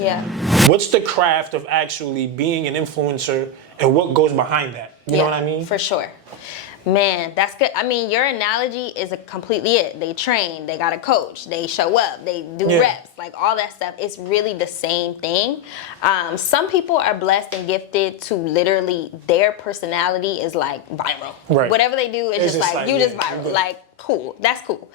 Yeah. What's the craft of actually being an influencer and what goes behind that? You know what I mean? For sure. Man, that's good. I mean, your analogy is completely it. They train, they got a coach, they show up, they do reps, like all that stuff. It's really the same thing. Some people are blessed and gifted to literally, their personality is like viral. Right. Whatever they do is just like you just viral. Like, cool. That's cool.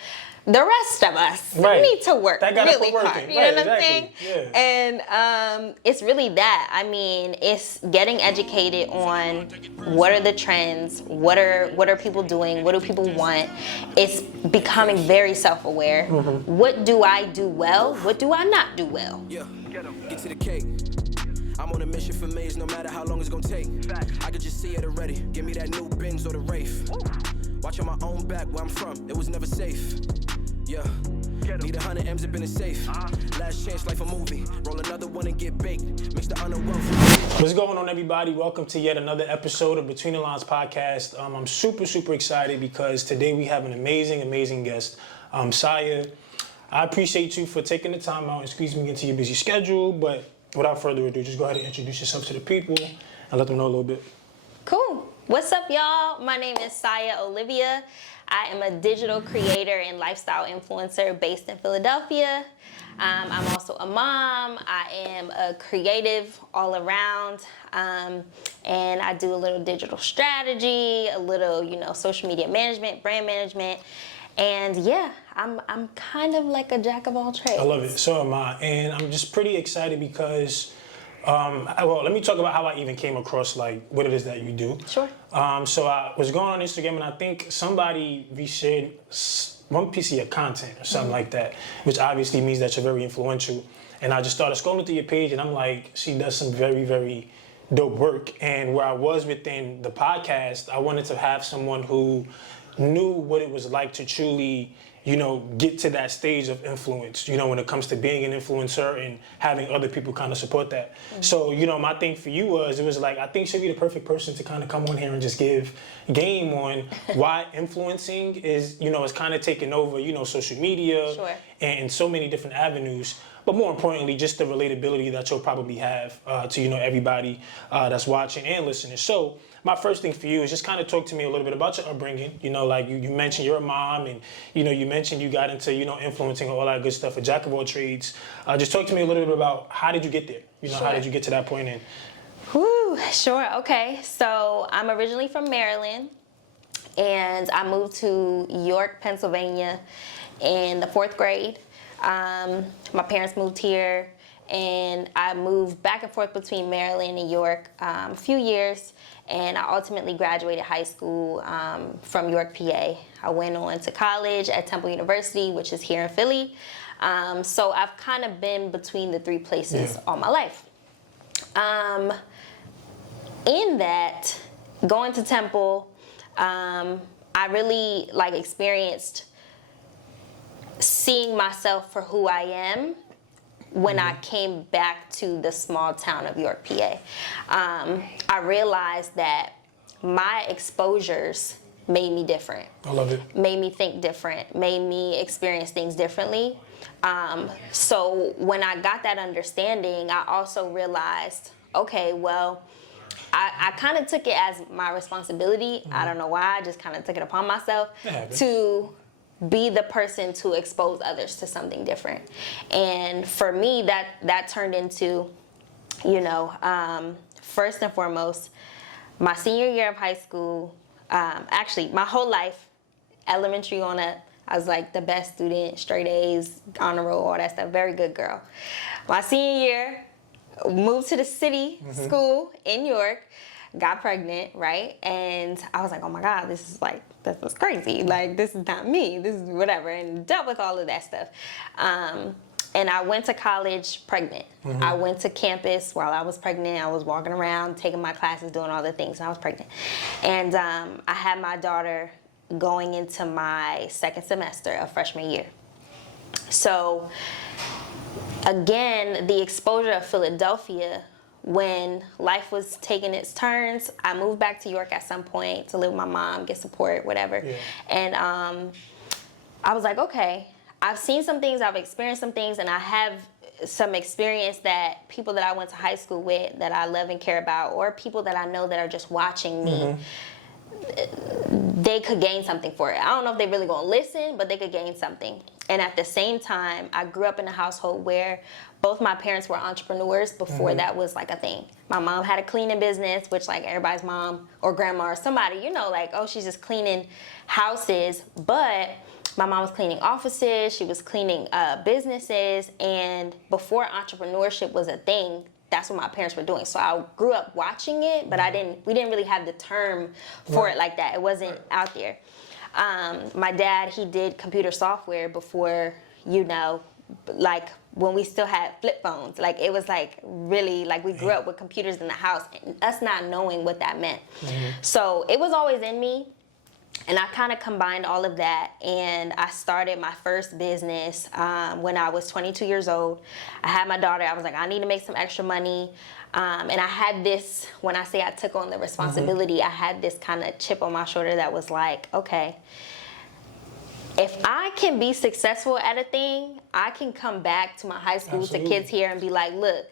The rest of us need to work really hard. You know what I'm saying? Yeah. And it's really that. I mean, it's getting educated on what are the trends, what are people doing, what do people want. It's becoming very self-aware. Mm-hmm. What do I do well? What do I not do well? Yeah, get to the cake. I'm on a mission for maze, no matter how long it's gonna take. I could just see it already. Give me that new Benz or the Wraith. Watching my own back where I'm from, it was never safe. Yeah, need 100 M's up in the safe. Last chance, life a movie. Roll another one and get baked. Mix the underworld. What's going on, everybody? Welcome to yet another episode of Between the Lines Podcast. I'm super excited because today we have an amazing guest, Saya. I appreciate you for taking the time out and squeezing me into your busy schedule, but without further ado, just go ahead and introduce yourself to the people and let them know a little bit. Cool. What's up, y'all? My name is Saya Olivia. I am a digital creator and lifestyle influencer based in Philadelphia. I'm also a mom. I am a creative all around. And I do a little digital strategy, a little, social media management, brand management. And yeah, I'm kind of like a jack of all trades. I love it. So am I. And I'm just pretty excited because let me talk about how I even came across what it is that you do. Sure. So I was going on Instagram and I think somebody reshared one piece of your content or something like that, which obviously means that you're very influential. And I just started scrolling through your page and I'm like, she does some very dope work. And where I was within the podcast, I wanted to have someone who knew what it was like to truly get to that stage of influence, when it comes to being an influencer and having other people kind of support that. Mm-hmm. So, my thing for you was, it was like, I think she'll be the perfect person to kind of come on here and just give game on why influencing is, is kind of taking over, social media and so many different avenues. But more importantly, just the relatability that you'll probably have to, everybody that's watching and listening. So my first thing for you is just kind of talk to me a little bit about your upbringing. You mentioned you're a mom and, you mentioned you got into, influencing all that good stuff, a jack of all trades. Just talk to me a little bit about how did you get there? How did you get to that point? Sure. Okay. So I'm originally from Maryland and I moved to York, Pennsylvania in the 4th grade. My parents moved here and I moved back and forth between Maryland and York a few years, and I ultimately graduated high school from York, PA. I went on to college at Temple University, which is here in Philly. So I've kind of been between the three places all my life. In that, going to Temple, I really experienced seeing myself for who I am when I came back to the small town of York, PA. I realized that my exposures made me different. I love it. Made me think different, made me experience things differently. So when I got that understanding, I also realized, okay, well, I kind of took it as my responsibility. I don't know why, I just kind of took it upon myself to be the person to expose others to something different. And for me, that turned into, first and foremost, my senior year of high school, actually my whole life, elementary on up, I was like the best student, straight A's, honor roll, all that stuff, very good girl. My senior year, moved to the city school in York, got pregnant, right? And I was like, oh my God, this is crazy. This is not me, this is whatever, and dealt with all of that stuff. And I went to college pregnant. I went to campus while I was pregnant. I was walking around, taking my classes, doing all the things, and I was pregnant. And I had my daughter going into my second semester of freshman year. So again, the exposure of Philadelphia, when life was taking its turns, I moved back to York at some point to live with my mom, get support, whatever. Yeah. And I was like, okay, I've seen some things, I've experienced some things, and I have some experience that people that I went to high school with that I love and care about, or people that I know that are just watching me, they could gain something for it. I don't know if they really gonna listen, but they could gain something. And at the same time, I grew up in a household where both my parents were entrepreneurs before that was like a thing. My mom had a cleaning business, which like everybody's mom or grandma or somebody, you know, like, oh, she's just cleaning houses. But my mom was cleaning offices, she was cleaning businesses, and before entrepreneurship was a thing, that's what my parents were doing. So I grew up watching it, but we didn't really have the term for it like that. It wasn't out there. My dad, he did computer software before, you know, like when we still had flip phones. Like it was like really, like we grew up with computers in the house and us not knowing what that meant. So it was always in me. And I kind of combined all of that, and I started my first business when I was 22 years old. I had my daughter. I was like, I need to make some extra money. And I had this, when I say I took on the responsibility, I had this kind of chip on my shoulder that was like, okay, if I can be successful at a thing, I can come back to my high school to kids here and be like, look,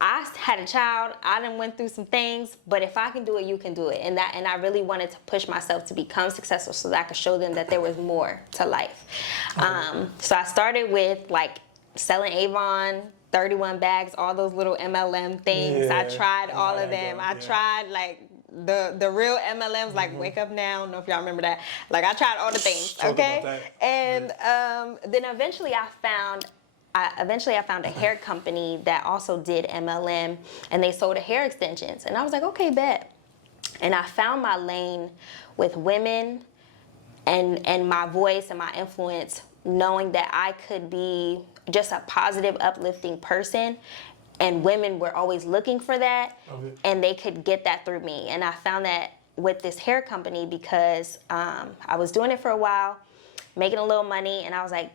I had a child, I done went through some things, but if I can do it, you can do it. And I really wanted to push myself to become successful so that I could show them that there was more to life. So I started with like selling Avon, 31 bags, all those little MLM things. Yeah. I tried all of them. I tried like the real MLMs, like Wake Up Now. I don't know if y'all remember that. Like I tried all the things, okay? And then eventually I found a hair company that also did MLM, and they sold hair extensions. And I was like, okay, bet. And I found my lane with women and my voice and my influence, knowing that I could be just a positive, uplifting person. And women were always looking for that, and they could get that through me. And I found that with this hair company because I was doing it for a while, making a little money, and I was like,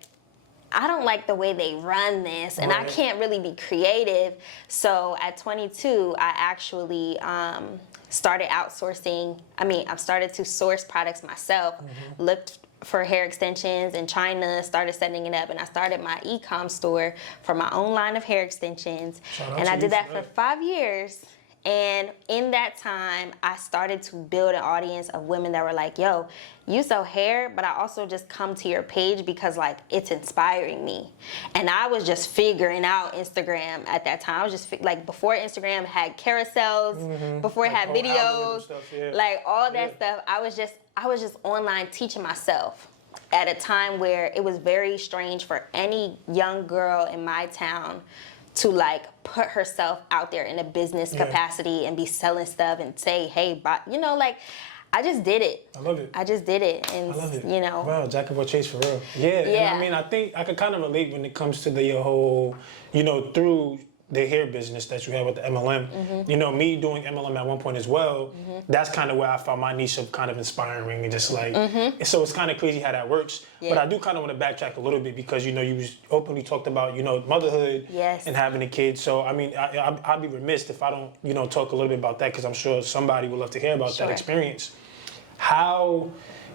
I don't like the way they run this, and I can't really be creative. So at 22, I actually started outsourcing. I started to source products myself, looked for hair extensions in China, started setting it up, and I started my e-com store for my own line of hair extensions. And I did that for 5 years. And in that time, I started to build an audience of women that were like, yo, you sell hair, but I also just come to your page because like it's inspiring me. And I was just figuring out Instagram at that time. I was just like, before Instagram had carousels, before it had videos, like all that stuff. I was just online teaching myself at a time where it was very strange for any young girl in my town to like put herself out there in a business capacity and be selling stuff and say, hey, you know, like I just did it. I love it. I just did it. And, I love it. You know. Wow, jack of all trades for real. Yeah. And I mean, I think I could kind of relate when it comes to the whole, you know, through the hair business that you had with the MLM. You know, me doing MLM at one point as well, that's kind of where I found my niche of kind of inspiring and just like, so it's kind of crazy how that works. But I do kind of want to backtrack a little bit because, you know, you openly talked about, you know, motherhood and having a kid. So, I mean, I'd be remiss if I don't, you know, talk a little bit about that because I'm sure somebody would love to hear about that experience. How,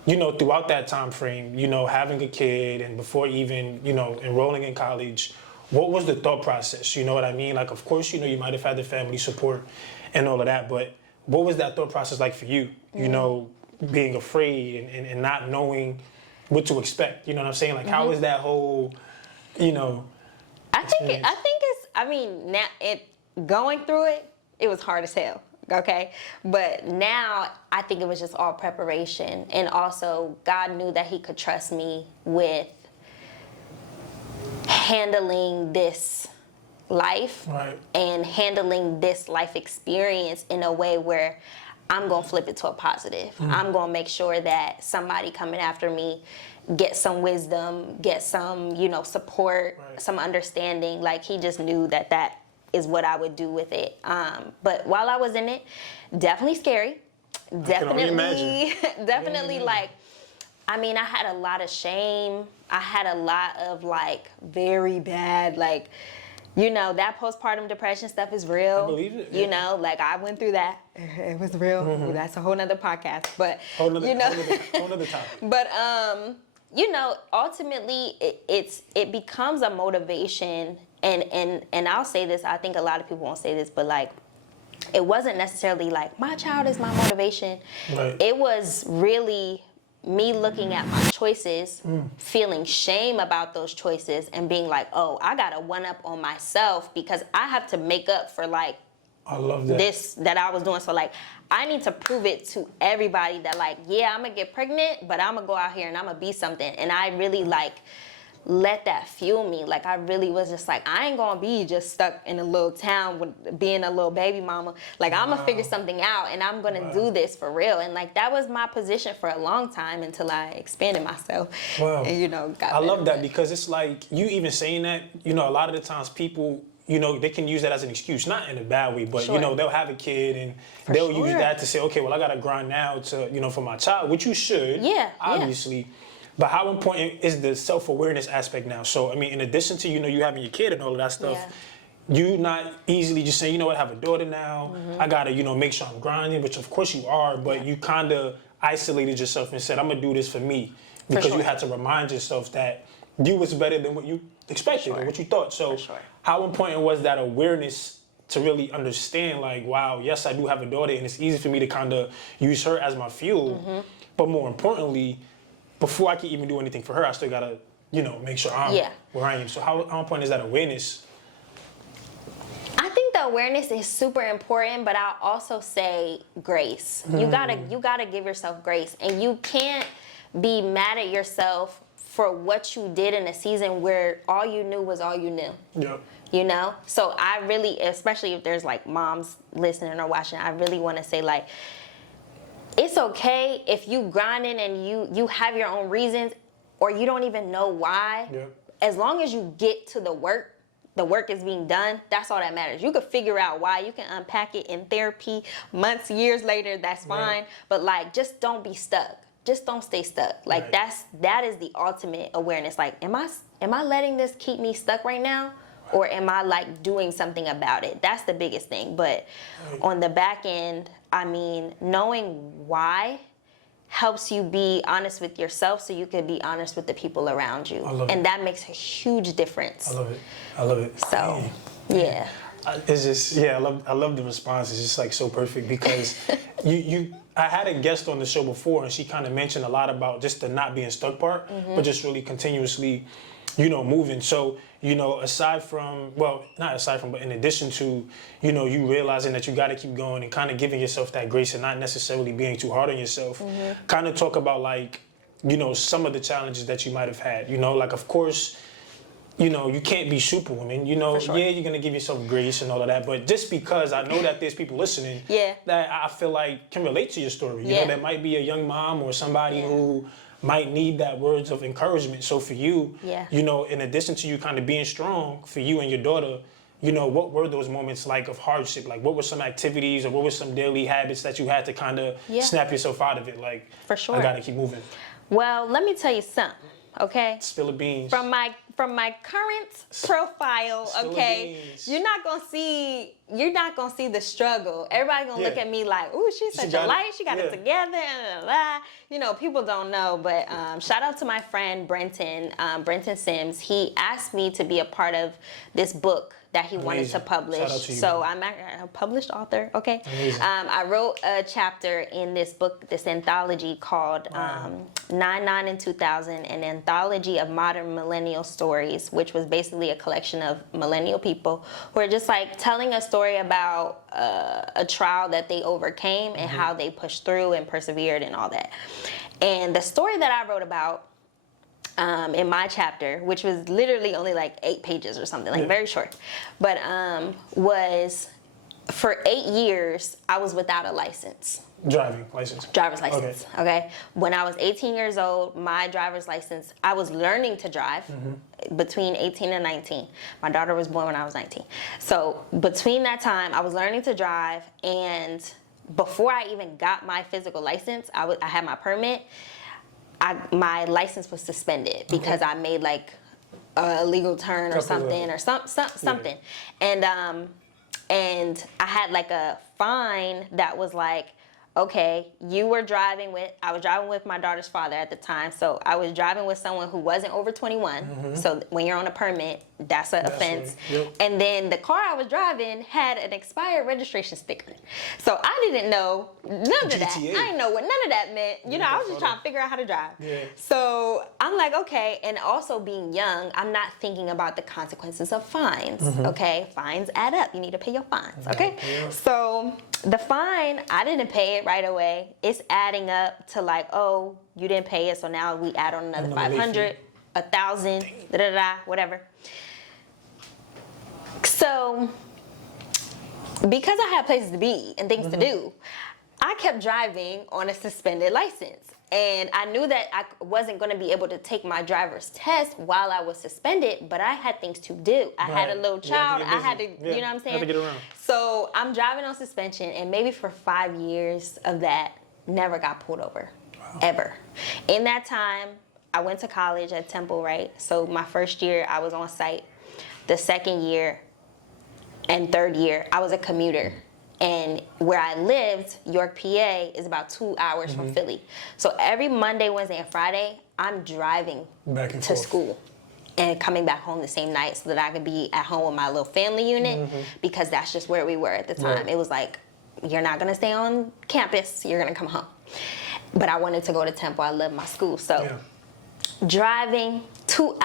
you know, throughout that time frame, you know, having a kid and before even, you know, enrolling in college, what was the thought process? You know what I mean? Like, of course, you know, you might have had the family support and all of that, but what was that thought process like for you? You know, being afraid and not knowing what to expect. You know what I'm saying? Like, how is that whole, you know, I think now going through it, it was hard as hell. Okay, but now I think it was just all preparation, and also God knew that He could trust me with handling this life and handling this life experience in a way where I'm gonna flip it to a positive. I'm gonna make sure that somebody coming after me gets some wisdom, get some, you know, support, some understanding. Like He just knew that is what I would do with it. But while I was in it, definitely scary. Definitely like, I mean, I had a lot of shame. I had a lot of like very bad, like, you know, that postpartum depression stuff is real. I believe it. You know, like I went through that. It was real. Ooh, that's a whole nother podcast. But whole nother topic. But you know, ultimately it becomes a motivation and I'll say this, I think a lot of people won't say this, but like, it wasn't necessarily like my child is my motivation. Right. It was really me looking at my choices, feeling shame about those choices, and being like, oh, I gotta one up on myself because I have to make up for like I love that. this that I was doing. So like, I need to prove it to everybody that like, yeah, I'm gonna get pregnant, but I'm gonna go out here and I'm gonna be something. And I really like let that fuel me. Like, I really was just like, I ain't gonna be just stuck in a little town with being a little baby mama. Like, I'm gonna figure something out and I'm gonna do this for real. And like, that was my position for a long time until I expanded myself. Wow. And, you know, got I love better. that because it's like, you even saying that, you know, a lot of the times people, you know, they can use that as an excuse, not in a bad way, but, you know, they'll have a kid and they'll use that to say, okay, well, I gotta grind now to, you know, for my child, which you should, obviously. But how important is the self-awareness aspect now? So, I mean, in addition to, you know, you having your kid and all of that stuff, you not easily just saying, you know what, I have a daughter now, I gotta, you know, make sure I'm grinding, which of course you are, but you kind of isolated yourself and said, I'm gonna do this for me. Because you had to remind yourself that you was better than what you expected or what you thought. So how important was that awareness to really understand, like, wow, yes, I do have a daughter and it's easy for me to kind of use her as my fuel, but more importantly, before I can even do anything for her, I still gotta, you know, make sure I'm where I am. So how important is that awareness? I think the awareness is super important, but I'll also say grace. You gotta give yourself grace, and you can't be mad at yourself for what you did in a season where all you knew was all you knew. Yep. You know? So I really, especially if there's like moms listening or watching, I really want to say like, it's okay if you grinding and you have your own reasons or you don't even know why. Yeah. As long as you get to the work is being done, that's all that matters. You can figure out why, you can unpack it in therapy months, years later, that's fine. But like, just don't be stuck. Just don't stay stuck. Like that is the ultimate awareness. Like, am I letting this keep me stuck right now? Or am I like doing something about it? That's the biggest thing. But on the back end, I mean, knowing why helps you be honest with yourself so you can be honest with the people around you. And that makes a huge difference. I love it. So, yeah. It's just, I love the response. It's just like so perfect because I had a guest on the show before and she kind of mentioned a lot about just the not being stuck part, but just really continuously, you know, moving. So, you know, but in addition to, you know, you realizing that you got to keep going and kind of giving yourself that grace and not necessarily being too hard on yourself, kind of talk about like, you know, some of the challenges that you might have had, you know, like, of course, you know, you can't be superwoman, you know, you're going to give yourself grace and all of that, but just because I know that there's people listening that I feel like can relate to your story, you know, that might be a young mom or somebody who might need that words of encouragement. So for you, you know, in addition to you kind of being strong for you and your daughter, you know, what were those moments like of hardship? Like, what were some activities or what were some daily habits that you had to kind of snap yourself out of it? Like, I got to keep moving. Well, let me tell you something, okay? Spill the beans. From my current profile, okay, you're not gonna see the struggle. Everybody's gonna look at me like, ooh, she's such a light. She got it together. Blah, blah, blah. You know, people don't know, but shout out to my friend Brenton Sims. He asked me to be a part of this book that he wanted to publish. So I'm a published author, okay? I wrote a chapter in this book, this anthology called 99 in 2000, an anthology of modern millennial stories, which was basically a collection of millennial people who are just like telling a story about a trial that they overcame and how they pushed through and persevered and all that. And the story that I wrote about in my chapter, which was literally only like 8 pages or something, like very short, but was for 8 years, I was without a license. Driver's license, okay? When I was 18 years old, my driver's license, I was learning to drive between 18 and 19. My daughter was born when I was 19. So between that time, I was learning to drive, and before I even got my physical license, I had my permit, my license was suspended because I made like a illegal turn or something or something. And I had like a fine that was like, okay, I was driving with my daughter's father at the time, so I was driving with someone who wasn't over 21. So when you're on a permit, that's an offense. Yep. And then the car I was driving had an expired registration sticker. So I didn't know none of that. I didn't know what none of that meant. You know, I was just trying to figure out how to drive. Yeah. So I'm like, okay, and also being young, I'm not thinking about the consequences of fines, okay? Fines add up. You need to pay your fines, okay? Yeah. So the fine, I didn't pay it right away. It's adding up to like, oh, you didn't pay it, so now we add on another 500, 1,000, whatever. So because I had places to be and things to do, I kept driving on a suspended license. And I knew that I wasn't going to be able to take my driver's test while I was suspended, but I had things to do. I had a little child. I had to, you know what I'm saying? Had to get around. So I'm driving on suspension, and maybe for 5 years of that, never got pulled over, ever. In that time, I went to college at Temple, right? So my first year, I was on site. The second year and third year, I was a commuter. And where I lived, York, PA, is about 2 hours from Philly. So every Monday, Wednesday, and Friday, I'm driving Back and to forth. school and coming back home the same night so that I could be at home with my little family unit because that's just where we were at the time. Right. It was like, you're not going to stay on campus. You're going to come home. But I wanted to go to Temple. I love my school. So driving 4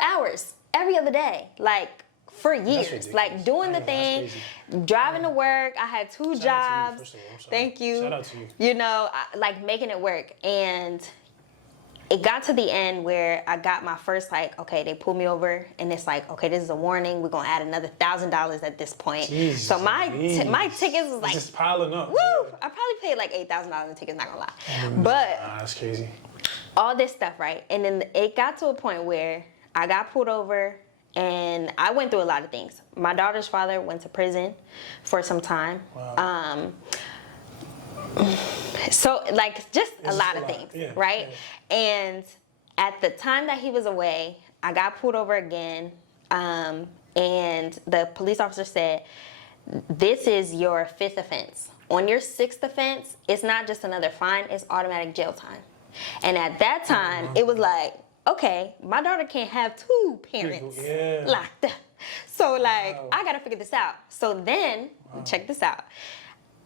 hours every other day, like, for years, like doing the thing, driving to work. I had 2 jobs. Shout out to you, first of all. I'm sorry. Thank you. Shout out to you. You know, like making it work. And it got to the end where I got my first, like, okay, they pulled me over and it's like, okay, this is a warning. We're going to add another $1,000 at this point. Jesus, so my tickets was like, just piling up. woo! I probably paid like $8,000 in tickets, not gonna lie. But That's crazy. all this stuff, right? And then it got to a point where I got pulled over. And I went through a lot of things. My daughter's father went to prison for some time. Wow. So, like, just a lot of lot. things, Yeah, right? And at the time that he was away, I got pulled over again. And the police officer said, this is your 5th offense. On your 6th offense, it's not just another fine, it's automatic jail time. And at that time, it was like, okay, my daughter can't have 2 parents locked up. So, like, I got to figure this out. So then, check this out.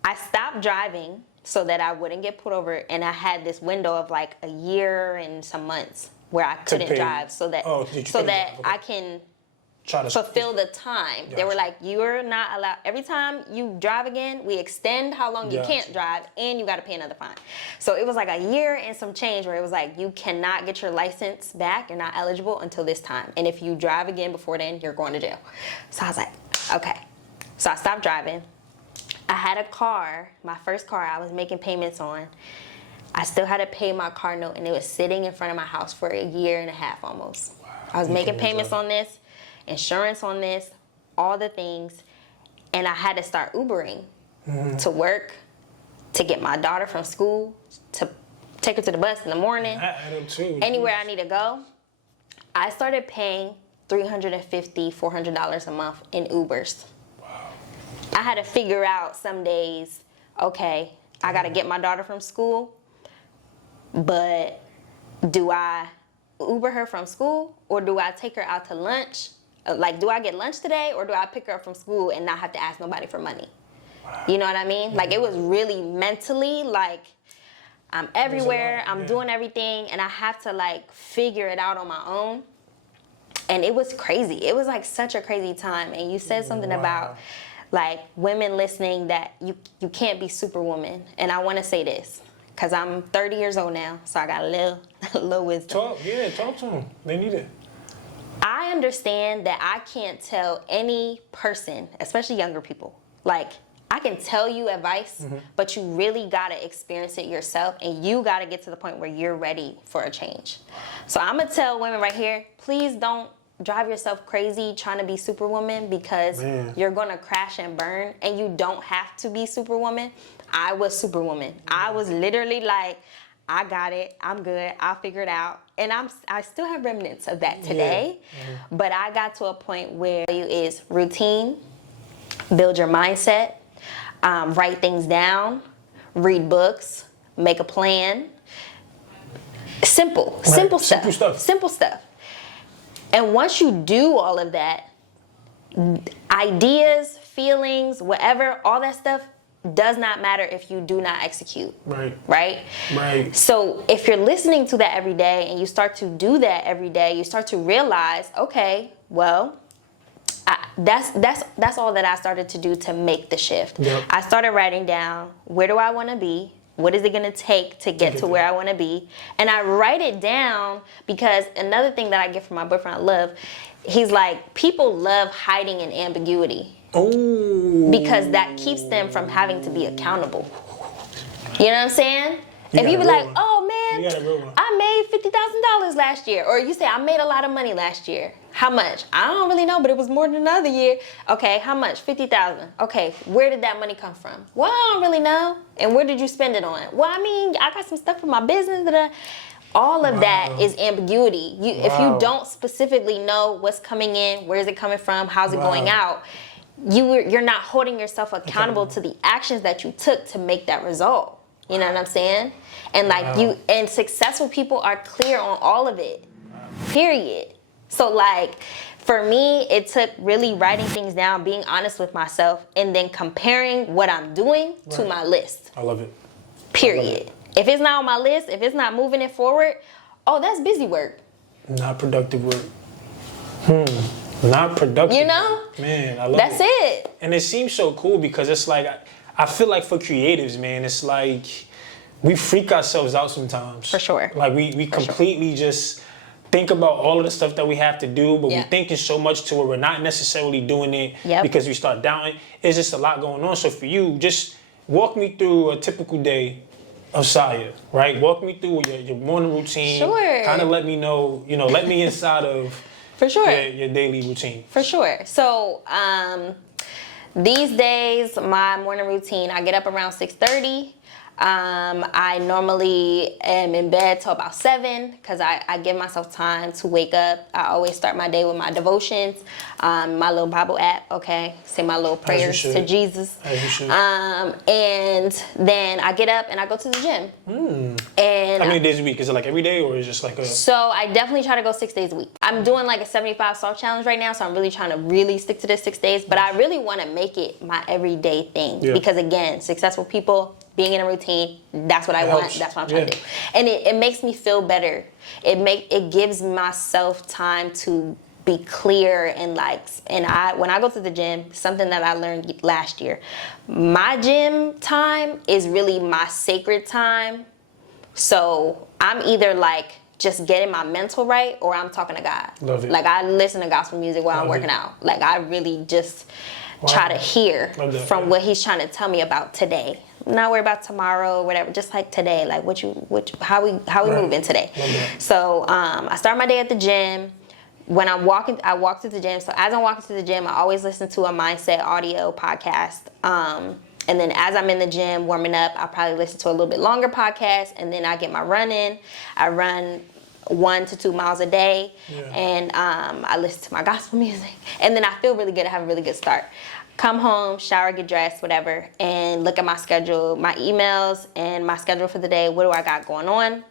I stopped driving so that I wouldn't get pulled over, and I had this window of, like, a year and some months where I couldn't drive so that I can fulfill the time. They were like, you're not allowed. Every time you drive again, we extend how long you can't drive, and you got to pay another fine. So it was like a year and some change where it was like, you cannot get your license back. You're not eligible until this time. And if you drive again before then, you're going to jail. So I was like, okay. So I stopped driving. I had a car, my first car I was making payments on. I still had to pay my car note, and it was sitting in front of my house for a year and a half almost. Wow. I was making payments on this, insurance on this, all the things, and I had to start Ubering to work, to get my daughter from school, to take her to the bus in the morning, anywhere I need to go. I started paying $350, $400 a month in Ubers. Wow. I had to figure out some days, okay, I got to get my daughter from school, but do I Uber her from school, or do I take her out to lunch? Like, do I get lunch today, or do I pick her up from school and not have to ask nobody for money? Wow. You know what I mean? Like, it was really mentally, like, I'm everywhere, I'm doing everything, and I have to, like, figure it out on my own. And it was crazy. It was, like, such a crazy time. And you said something about, like, women listening that you can't be superwoman. And I want to say this, because I'm 30 years old now, so I got a little wisdom. Talk to them. They need it. I understand that I can't tell any person, especially younger people, like, I can tell you advice, but you really got to experience it yourself, and you got to get to the point where you're ready for a change. So I'm going to tell women right here, please don't drive yourself crazy trying to be superwoman, because you're going to crash and burn, and you don't have to be superwoman. I was superwoman. I was literally like, I got it. I'm good. I'll figure it out. And I still have remnants of that today. But I got to a point where it is routine, build your mindset, write things down, read books, make a plan. Simple stuff. Simple stuff. And once you do all of that, ideas, feelings, whatever, all that stuff does not matter if you do not execute. Right? So if you're listening to that every day and you start to do that every day, you start to realize, okay, well, that's all that I started to do to make the shift. Yep. I started writing down, where do I want to be? What is it going to take to get to where I want to be? And I write it down because another thing that I get from my boyfriend, I love, he's like, people love hiding in ambiguity. Oh. Because that keeps them from having to be accountable. You know what I'm saying? If you be like, oh man, I made $50,000 last year. Or you say, I made a lot of money last year. How much? I don't really know, but it was more than another year. Okay, how much? 50,000. Okay, where did that money come from? Well, I don't really know. And where did you spend it on? Well, I mean, I got some stuff for my business. All of that is ambiguity. If you don't specifically know what's coming in, where is it coming from, how's it going out, you're not holding yourself accountable to the actions that you took to make that result. You know what I'm saying? And and successful people are clear on all of it. Period. So like, for me, it took really writing things down, being honest with myself, and then comparing what I'm doing to my list. I love it. Period. If it's not on my list, if it's not moving it forward, oh, that's busy work. Not productive work. Not productive. You know? Man, I love That's it. And it seems so cool because it's like, I feel like for creatives, man, it's like we freak ourselves out sometimes. For sure. Like we completely just think about all of the stuff that we have to do, but we're thinking so much to where we're not necessarily doing it because we start doubting. It's just a lot going on. So for you, just walk me through a typical day of Saya, right? Walk me through your morning routine. Sure. Kind of let me know, let me inside of for sure your daily routine. For sure. So these days, my morning routine, I get up around 6:30. I normally am in bed till about 7 because I give myself time to wake up. I always start my day with my devotions, my little Bible app, okay? Say my little prayers to Jesus. As you should. And then I get up and I go to the gym. And how many days a week? Is it like every day or is it just like a... So I definitely try to go 6 days a week. I'm doing like a 75 salt challenge right now, so I'm really trying to really stick to this 6 days, but I really want to make it my everyday thing because again, successful people, being in a routine, that's what I want. That's what I'm trying to do. And it makes me feel better. It gives myself time to be clear and when I go to the gym, something that I learned last year, my gym time is really my sacred time. So I'm either like just getting my mental right or I'm talking to God. Love it. Like I listen to gospel music while I'm working out. Like I really just try to hear from what he's trying to tell me about today. Not worry about tomorrow or whatever, just like today, like how we moving today. So I start my day at the gym. When I walk to the gym. So as I'm walking to the gym, I always listen to a mindset audio podcast. And then as I'm in the gym warming up, I'll probably listen to a little bit longer podcast. And then I get my run in. I run 1 to 2 miles a day. And I listen to my gospel music. And then I feel really good. I have a really good start. Come home, shower, get dressed, whatever, and look at my schedule, my emails, and my schedule for the day. What do I got going on?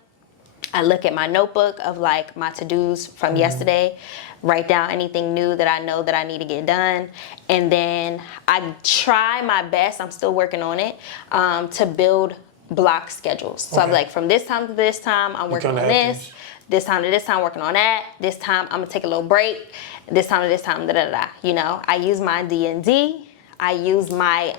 I look at my notebook of like my to-dos from yesterday, write down anything new that I know that I need to get done, and then I try my best, I'm still working on it, to build block schedules. So I'm like, from this time to this time, I'm working on this. This time to this time, working on that. This time, I'm gonna take a little break. This time to this time, da-da-da. You know, I use my D&D. I use my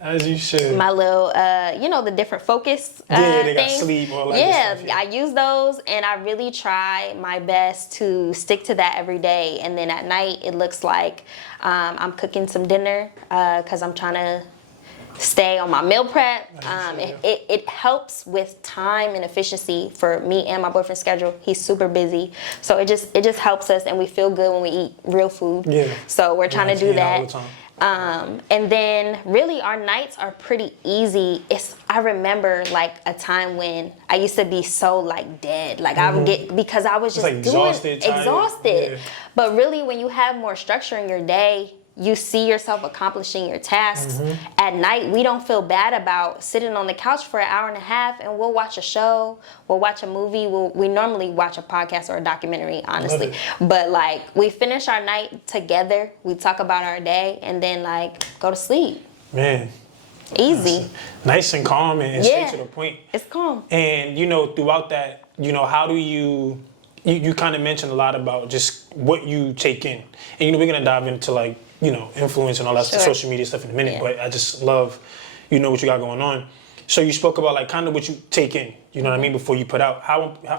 as you should. My little the different focus they things. got sleep, all that stuff. I use those, and I really try my best to stick to that every day. And then at night, it looks like I'm cooking some dinner because I'm trying to stay on my meal prep. It helps with time and efficiency for me and my boyfriend's schedule. He's super busy, so it just helps us, and we feel good when we eat real food. So we're trying to do that. And then really our nights are pretty easy. I remember like a time when I used to be so like dead. Like I would get, because I was just like exhausted. But really when you have more structure in your day, you see yourself accomplishing your tasks. At night, we don't feel bad about sitting on the couch for an hour and a half, and we'll watch a show, we'll watch a movie. We normally watch a podcast or a documentary, honestly. But like, we finish our night together, we talk about our day, and then like go to sleep. Man. Easy. Nice and calm and straight to the point. It's calm. And, you know, throughout that, you know, how do you kind of mentioned a lot about just what you take in. And, you know, we're going to dive into, like, you know, influence and all that social media stuff in a minute. But I just love, you know, what you got going on. So you spoke about, like, kind of what you take in, you know what I mean, before you put out.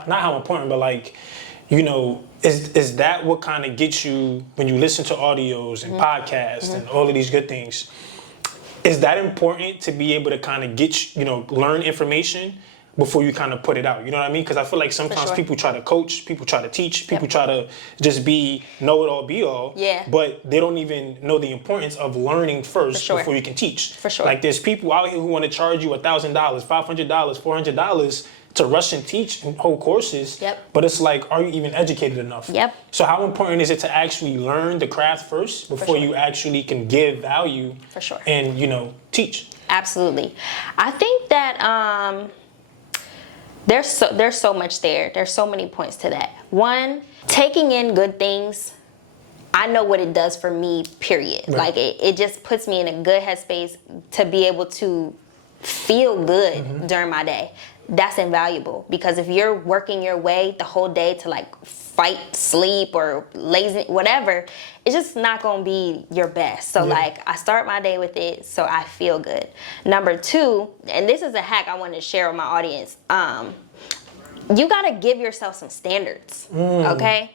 Not how important, but, like, you know, is that what kind of gets you when you listen to audios and podcasts and all of these good things? Is that important to be able to kind of get, you know, learn information before you kind of put it out? You know what I mean? Because I feel like sometimes people try to coach, people try to teach, people try to just be know-it-all, be-all. But they don't even know the importance of learning first before you can teach. Like there's people out here who want to charge you $1,000, $500, $400 to rush and teach and whole courses. But it's like, are you even educated enough? So how important is it to actually learn the craft first before you actually can give value and, you know, teach? Absolutely. I think that there's so much there. There's so many points to that. One, taking in good things, I know what it does for me, period. Like it just puts me in a good headspace to be able to feel good during my day. That's invaluable, because if you're working your way the whole day to like fight sleep or lazy, whatever, it's just not gonna be your best. So like, I start my day with it so I feel good. Number two, and this is a hack I want to share with my audience, you gotta give yourself some standards, okay?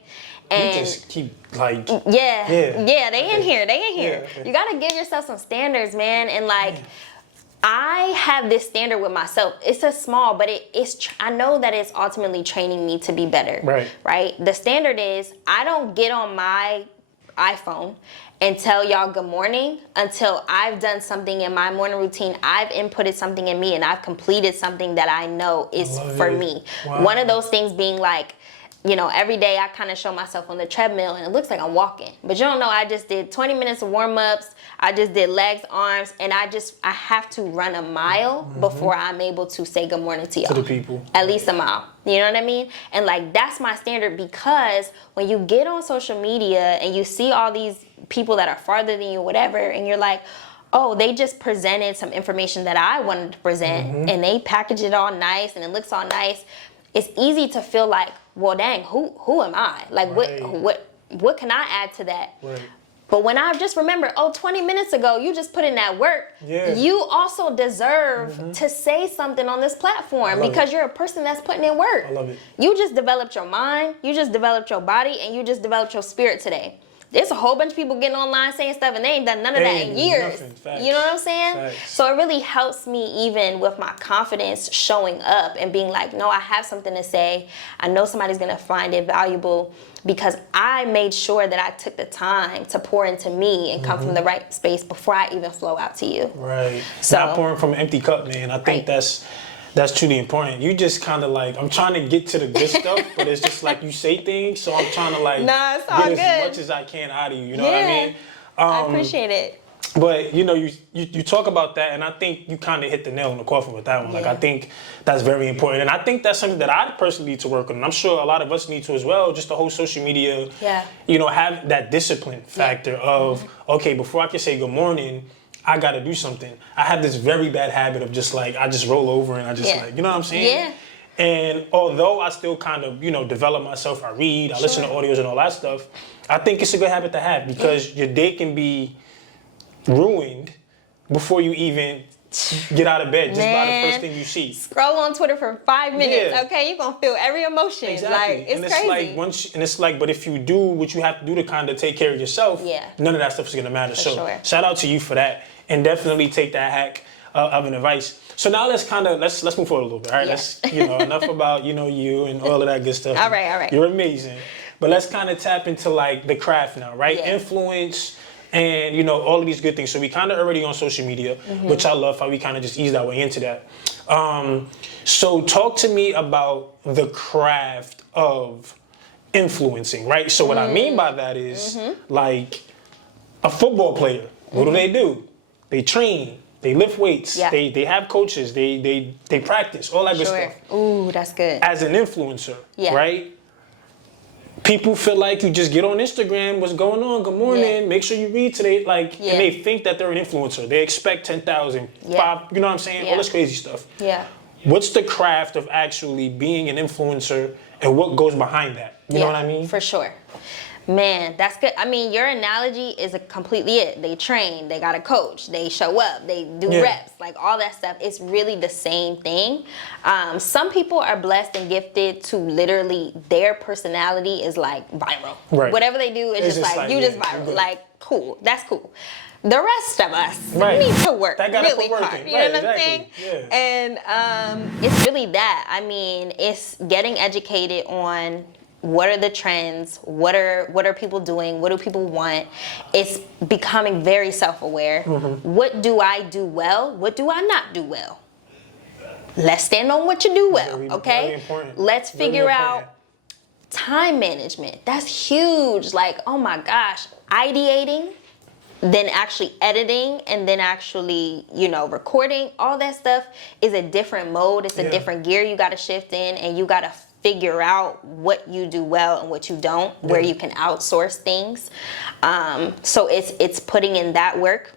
And you just keep like... they in here. You gotta give yourself some standards, man, and like... I have this standard with myself. It's a small, but I know that it's ultimately training me to be better. Right? The standard is I don't get on my iPhone and tell y'all good morning until I've done something in my morning routine. I've inputted something in me and I've completed something that I know is for me. One of those things being like, you know, every day I kind of show myself on the treadmill and it looks like I'm walking. But you don't know, I just did 20 minutes of warm-ups. I just did legs, arms, and I have to run a mile before I'm able to say good morning to y'all. To the people. At least a mile. You know what I mean? And like, that's my standard, because when you get on social media and you see all these people that are farther than you, whatever, and you're like, oh, they just presented some information that I wanted to present and they package it all nice and it looks all nice. It's easy to feel like, well, dang, who am I? Like, what can I add to that? But when I just remember, 20 minutes ago, you just put in that work, you also deserve to say something on this platform, because you're a person that's putting in work. I love it. You just developed your mind, you just developed your body, and you just developed your spirit today. There's a whole bunch of people getting online saying stuff and they ain't done none of that in years. You know what I'm saying? So it really helps me even with my confidence showing up and being like, no, I have something to say. I know somebody's going to find it valuable because I made sure that I took the time to pour into me and come from the right space before I even flow out to you. So, not pouring from an empty cup, man. I think that's truly important. You just kind of like, I'm trying to get to the good stuff, but it's just like you say things, so I'm trying to like it's all get good. as much as I can out of you. You know what I mean? I appreciate it. But you know, you talk about that, and I think you kind of hit the nail on the coffin with that one. Like I think that's very important, and I think that's something that I personally need to work on. And I'm sure a lot of us need to as well. Just the whole social media, you know, have that discipline factor of okay, before I can say good morning, I gotta do something. I have this very bad habit of just like, I just roll over and I just like, you know what I'm saying? And although I still kind of, you know, develop myself, I read, I listen to audios and all that stuff, I think it's a good habit to have, because your day can be ruined before you even get out of bed, just by the first thing you see. Scroll on Twitter for 5 minutes, okay? You're gonna feel every emotion. Like, it's crazy. Like, but if you do what you have to do to kind of take care of yourself, none of that stuff is gonna matter. Shout out to you for that, and definitely take that hack of an advice. So now let's move forward a little bit, all right? Let's, you know, enough about, you know, you and all of that good stuff. All right. You're amazing. But let's kind of tap into like the craft now, right? Influence, and you know, all of these good things. So we kind of already on social media, which I love how we kind of just ease our way into that. So talk to me about the craft of influencing, right? So what I mean by that is like, A football player, what do? They train, they lift weights, they have coaches, they practice, all that good stuff. Ooh, that's good. As an influencer, right? People feel like you just get on Instagram, what's going on, good morning, make sure you read today, like, and they think that they're an influencer. They expect 10,000, 5, you know what I'm saying? All this crazy stuff. Yeah. What's the craft of actually being an influencer and what goes behind that? You know what I mean? For sure. Man, that's good. I mean, your analogy is completely it. They train, they got a coach, they show up, they do reps, like all that stuff. It's really the same thing. Some people are blessed and gifted to literally, their personality is like viral. Right. Whatever they do is just like you just viral. Like, cool. That's cool. The rest of us need to work really hard. You know what I'm saying? Yeah. And it's really that. I mean, it's getting educated on what are the trends, what are people doing, what do people want. It's becoming very self-aware. What do I do well? What do I not do well? Let's stand on what you do well, okay? Let's figure out time management. That's huge. Like, oh my gosh, ideating, then actually editing, and then actually, recording, all that stuff is a different mode. It's a different gear you got to shift in, and you got to figure out what you do well and what you don't, where you can outsource things. So it's putting in that work.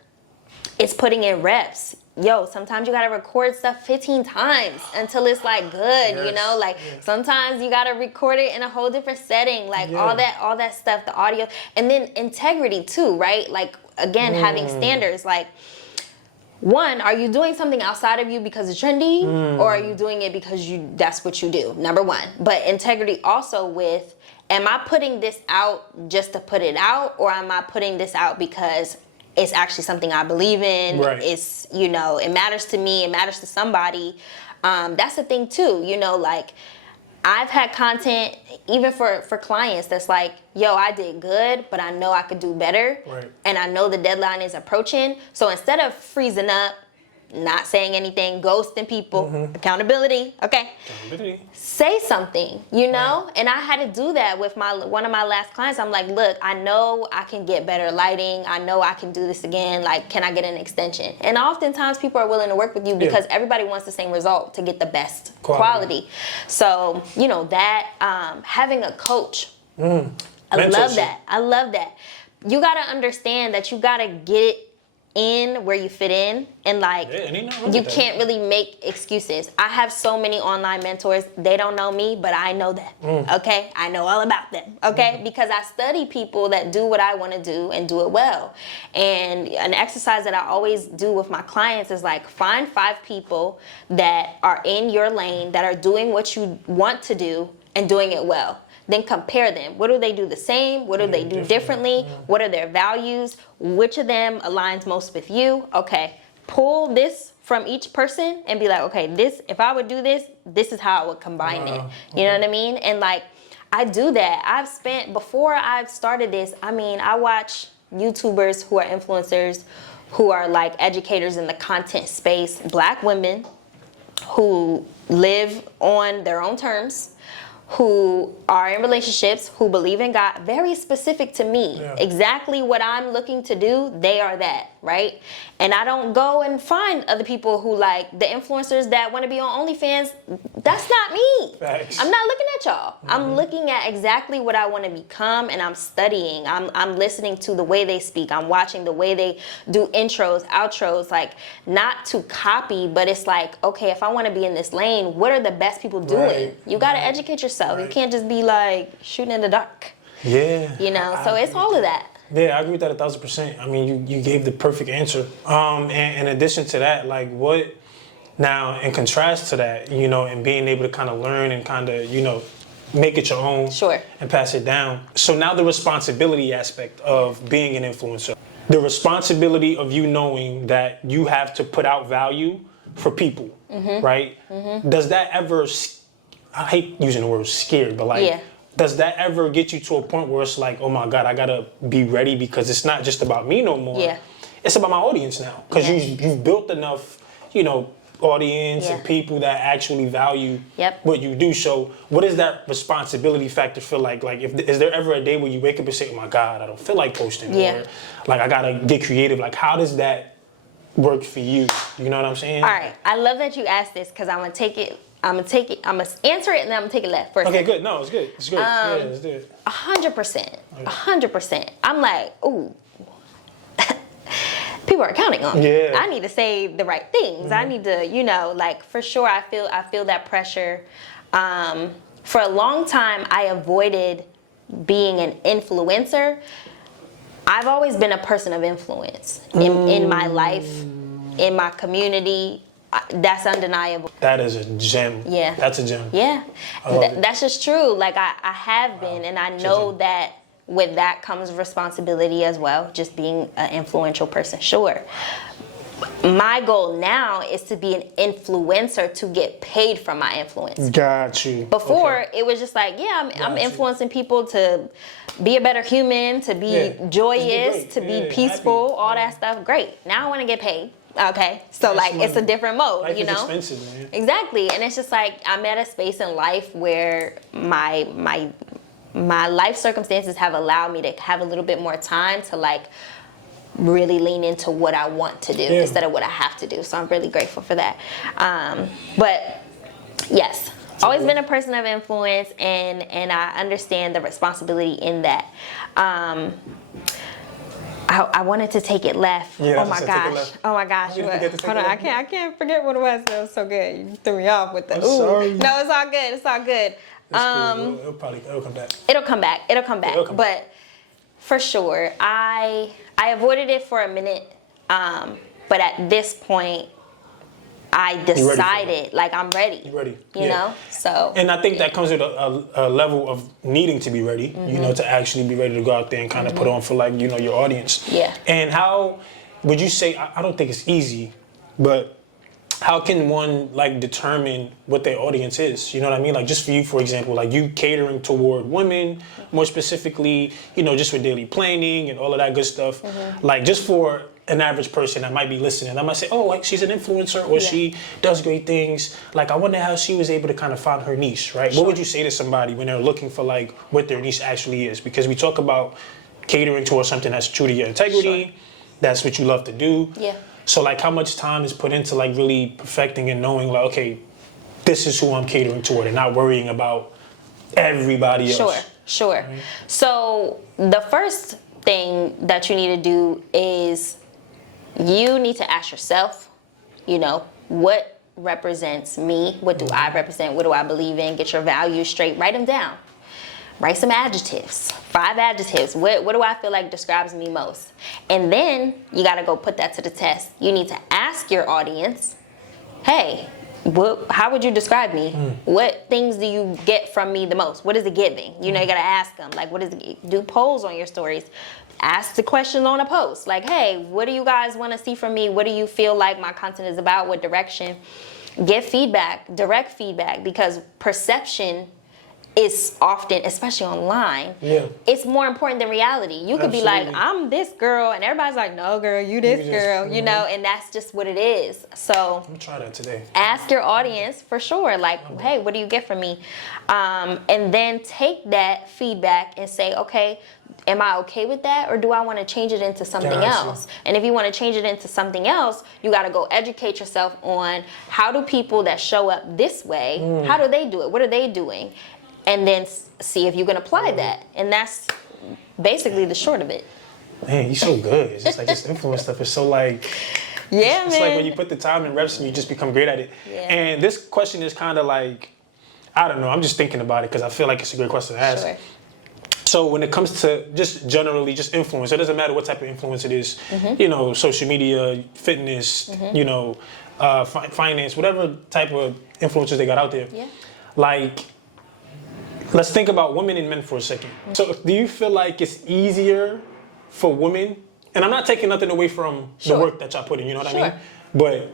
It's putting in reps. Sometimes you gotta record stuff 15 times until it's like good, like sometimes you gotta record it in a whole different setting, like all that stuff, the audio, and then integrity too, right? Like, again, having standards, like, one, are you doing something outside of you because it's trendy, or are you doing it because that's what you do? Number one. But integrity also with, am I putting this out just to put it out, or am I putting this out because it's actually something I believe in? Right. It's, it matters to me, it matters to somebody. That's the thing too, like, I've had content, even for clients, that's like, I did good, but I know I could do better. Right. And I know the deadline is approaching. So instead of freezing up, not saying anything, ghosting people, accountability, okay? Say something, Right. And I had to do that with one of my last clients. I'm like, look, I know I can get better lighting. I know I can do this again. Like, can I get an extension? And oftentimes people are willing to work with you because everybody wants the same result, to get the best quality. So, that, having a coach, I love that. I love that. You got to understand that you got to get in where you fit in, and like, you can't really make excuses. I have so many online mentors. They don't know me, but I know them. Okay, I know all about them. Okay, because I study people that do what I want to do and do it well. And an exercise that I always do with my clients is like, find 5 people that are in your lane, that are doing what you want to do and doing it well. Then compare them. What do they do the same? What do they do differently? What are their values? Which of them aligns most with you? Okay, pull this from each person and be like, okay, if I would do this, this is how I would combine it. You know what I mean? And like, I do that. Before I've started this, I watch YouTubers who are influencers, who are like educators in the content space, Black women who live on their own terms, who are in relationships, who believe in God, very specific to me. Exactly what I'm looking to do, they are that, right? And I don't go and find other people who, like, the influencers that want to be on OnlyFans. That's not me. Facts. I'm not looking at y'all. I'm looking at exactly what I want to become, and I'm studying. I'm listening to the way they speak. I'm watching the way they do intros, outros, like, not to copy, but it's like, okay, if I want to be in this lane, what are the best people doing? You got to educate yourself. You can't just be like shooting in the dark. Yeah. So it's all of that. Yeah, I agree with that 1,000%. I mean, you gave the perfect answer. And in addition to that, like, what now, in contrast to that, and being able to kind of learn and kind of, make it your own. Sure. And pass it down. So now the responsibility aspect of being an influencer. The responsibility of you knowing that you have to put out value for people, right? Does that ever, I hate using the word scared, but like, does that ever get you to a point where it's like, oh my God, I gotta be ready because it's not just about me no more. It's about my audience now. Because you've built enough, audience Yeah. and people that actually value Yep. what you do. So what does that responsibility factor feel like? Like, is there ever a day where you wake up and say, oh my God, I don't feel like posting? Yeah. Or like, I gotta get creative. Like, how does that work for you? You know what I'm saying? All right. I love that you asked this because I'm gonna answer it, and then I'm gonna take it left first. Okay, good. No, it's good. It's good. Yeah, let's do it. 100%. 100%. I'm like, ooh. People are counting on me. Yeah. I need to say the right things. I need to, like, for sure. I feel that pressure. For a long time, I avoided being an influencer. I've always been a person of influence in my life, in my community. That's undeniable. That is a gem. Yeah. That's a gem. Yeah. I love it. That's just true. Like, I have been, and I know that with that comes responsibility as well, just being an influential person, sure. My goal now is to be an influencer to get paid from my influence. Got you. Before, it was just like, yeah, I'm influencing people to be a better human, to be joyous, great. to be Yeah, peaceful, happy. all that stuff. Great. Now I want to get paid. Okay. So, That's like, it's a money. different mode, Life you is know? expensive, man. Exactly. And it's just like, I'm at a space in life where my life circumstances have allowed me to have a little bit more time to, like, really lean into what I want to do instead of what I have to do. So I'm really grateful for that. But yes, always been a person of influence, and I understand the responsibility in that. I wanted to take it left. Yeah, Oh my gosh. Oh my gosh. You forget to take Hold it on. left? I can't forget what it was. That was so good. You threw me off with the I'm ooh. sorry. No, it's all good. It's all good. That's cool. It'll come back. It'll come back. It'll come back. But for sure, I avoided it for a minute. But at this point, I decided, like, I'm ready. You're ready. You know? So. And I think that comes with a level of needing to be ready, you know, to actually be ready to go out there and kind of put on for, like, you know, your audience. Yeah. And how would you say, I don't think it's easy, but how can one, like, determine what their audience is? You know what I mean? Like, just for you, for example, like, you catering toward women, more specifically, you know, just for daily planning and all of that good stuff. Like, just for an average person that might be listening, I might say, oh, like, she's an influencer, or she does great things. Like, I wonder how she was able to kind of find her niche, right? What would you say to somebody when they're looking for, like, what their niche actually is? Because we talk about catering towards something that's true to your integrity, that's what you love to do. Yeah. So, like, how much time is put into, like, really perfecting and knowing, like, okay, this is who I'm catering toward, and not worrying about everybody else? Sure. So the first thing that you need to do is you need to ask yourself, you know, what represents me? What do I represent? What do I believe in? Get your values straight. Write them down. Write some adjectives, 5 adjectives. What do I feel like describes me most? And then you got to go put that to the test. You need to ask your audience, hey, how would you describe me? What things do you get from me the most? What is it giving? You know, you got to ask them, like, what is it? Do polls on your stories. Ask the question on a post. Like, hey, what do you guys want to see from me? What do you feel like my content is about? What direction? Get feedback, direct feedback, because perception is often, especially online, it's more important than reality. You could be like, I'm this girl, and everybody's like, no, girl, you this girl, you know, and that's just what it is. So I'm gonna try that today. Ask your audience for sure, like, hey, what do you get from me? And then take that feedback and say, okay, am I okay with that, or do I want to change it into something else? And if you want to change it into something else, you got to go educate yourself on how do people that show up this way, how do they do it? What are they doing? And then see if you can apply that. And that's basically the short of it. Man, you're so good. It's just like this influence stuff is so like, it's like when you put the time and reps and you just become great at it. Yeah. And this question is kind of like, I don't know, I'm just thinking about it because I feel like it's a great question to ask. Sure. So when it comes to just generally just influence, it doesn't matter what type of influence it is, you know, social media, fitness, you know, finance, whatever type of influencers they got out there. Yeah. Like, let's think about women and men for a second. So do you feel like it's easier for women, and I'm not taking nothing away from the work that y'all put in, you know what I mean? But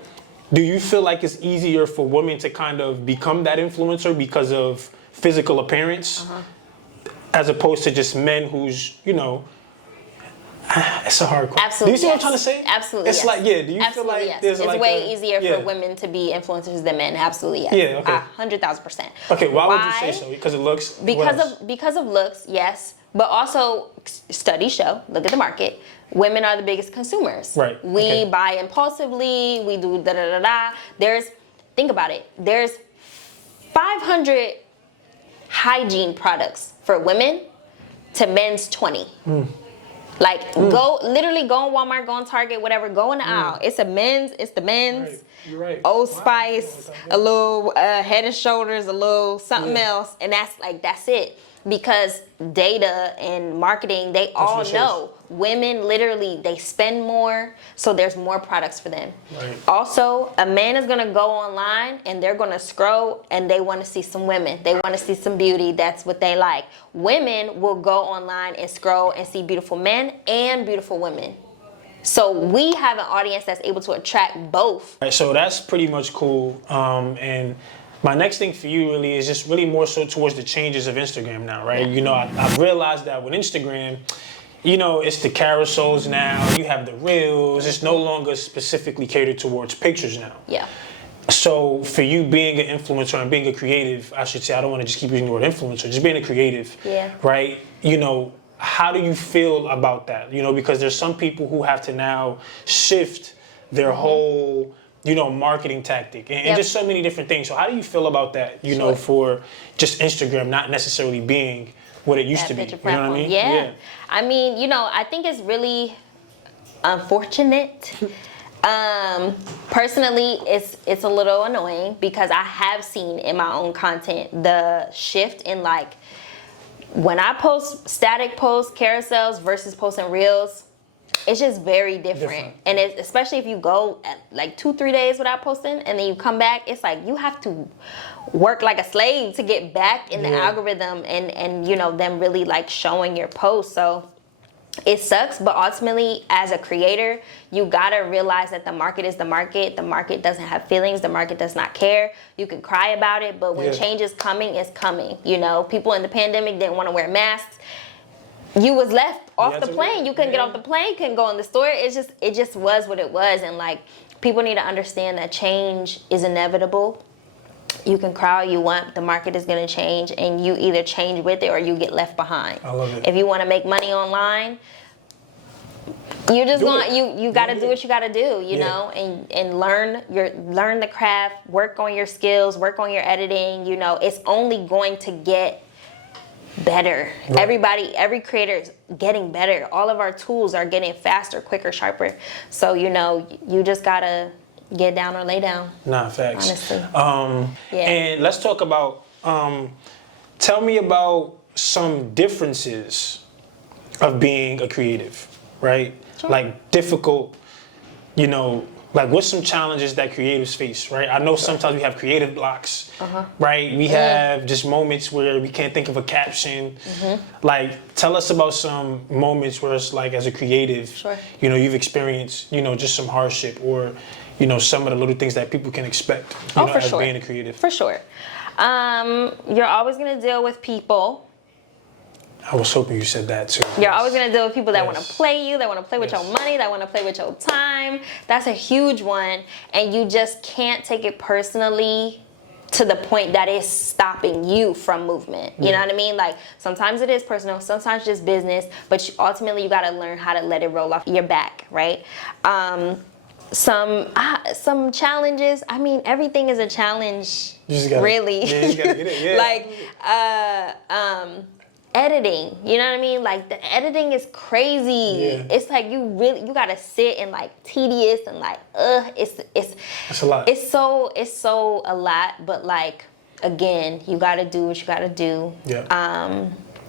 do you feel like it's easier for women to kind of become that influencer because of physical appearance, as opposed to just men who's, you know, It's a hard question. Absolutely. Do you see what I'm trying to say? Absolutely. It's yes. like, yeah, do you Absolutely, feel like yes. there's it's like way easier yeah. for women to be influencers than men? Absolutely, yes. Yeah, okay. 100,000%. Okay, why would you say so? Because it looks. Because of looks, yes. But also, studies show, look at the market, women are the biggest consumers. Right. We buy impulsively, we do da-da-da-da. Think about it, there's 500 hygiene products for women to men's 20. Like, go on Walmart, go on Target, whatever, go in the aisle. It's the men's. Right. You're right. Old Spice, a little Head and Shoulders, a little something else, and that's it. Because data and marketing, they all know women literally, they spend more, so there's more products for them. Right. Also, a man is gonna go online and they're gonna scroll and they wanna see some women. They wanna see some beauty, that's what they like. Women will go online and scroll and see beautiful men and beautiful women. So we have an audience that's able to attract both. Right, so that's pretty much cool. And my next thing for you really is just really more so towards the changes of Instagram now, right? Yeah. You know, I've realized that with Instagram, you know, it's the carousels now, you have the reels, it's no longer specifically catered towards pictures now. Yeah. So for you being an influencer and being a creative, I should say, I don't want to just keep using the word influencer, just being a creative, right? You know, how do you feel about that? You know, because there's some people who have to now shift their whole, you know, marketing tactic and just so many different things. So how do you feel about that, you know, for just Instagram not necessarily being what it used to be? You know what I mean? Yeah. I mean, you know, I think it's really unfortunate. Personally, it's a little annoying because I have seen in my own content the shift in, like, when I post static posts, carousels versus posting reels, it's just very different. And especially if you go like 2-3 days without posting and then you come back, it's like you have to work like a slave to get back in the algorithm and you know, them really like showing your posts. So it sucks, but ultimately as a creator, you gotta realize that the market is the market. The market doesn't have feelings. The market does not care. You can cry about it, but when change is coming, it's coming. You know, people in the pandemic didn't want to wear masks. You was left off the plane. You couldn't get off the plane, couldn't go in the store. It just was what it was. And like, people need to understand that change is inevitable. You can cry all you want, the market is gonna change, and you either change with it or you get left behind. I love it. If you wanna make money online, you just you gotta do what you gotta do, you know, and learn the craft, work on your skills, work on your editing, you know, it's only going to get better. Right. Every creator is getting better. All of our tools are getting faster, quicker, sharper. So, you know, you just gotta get down or lay down. Nah, facts. Honestly. And let's talk about, tell me about some differences of being a creative, right? Sure. Like difficult, you know, like what's some challenges that creatives face, right? I know sometimes we have creative blocks, right? We have just moments where we can't think of a caption. Like, tell us about some moments where it's like, as a creative, you know, you've experienced, you know, just some hardship or, you know, some of the little things that people can expect, you know, as being a creative. For sure. You're always gonna deal with people. I was hoping you said that too. You're always gonna deal with people that want to play you, that want to play with your money, that want to play with your time. That's a huge one, and you just can't take it personally to the point that it's stopping you from movement. You know what I mean? Like, sometimes it is personal, sometimes just business, but ultimately you gotta learn how to let it roll off your back, right? Some challenges. I mean, everything is a challenge, really. Yeah, you gotta get it. Yeah. Like, editing, you know what I mean? Like, the editing is crazy. It's like you gotta sit and like tedious and like it's a lot. It's so a lot, but like, again, you gotta do what you gotta do.